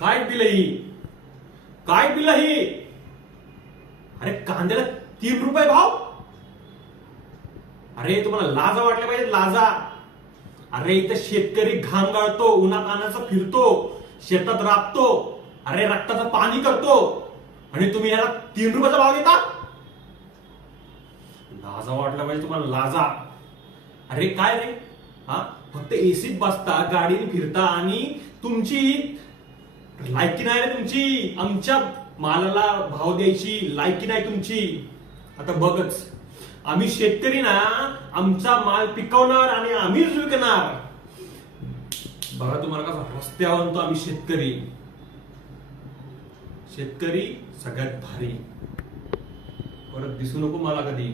काय बिल ही? काय बिल ही? अरे कांद्याला 3 रुपये भाव. अरे तुम्हाला लाजा वाटल्या पाहिजे, लाजा. अरे इथं शेतकरी घाम गाळतो, उन्हा तानाचा फिरतो, शेतात राबतो, अरे रक्ताचं पाणी करतो, आणि तुम्ही याला 3 रुपयाचा भाव देता. लाजा वाटल्या पाहिजे तुम्हाला, लाजा. अरे काय रे, हा फक्त एसीत बसता, गाडीने फिरता, आणि तुमची लायकी नाही रे तुमची. आमच्या मालाला भाव द्यायची लायकी नाही तुमची. आता बघच, आम्ही शेतकरी ना, आमचा माल पिकवणार आणि आम्हीच विकणार. बघा तुम्हाला कसा रस्त्यावर आणतो आम्ही शेतकरी. शेतकरी सगळ्यात भारी. परत दिसू नको मला कधी.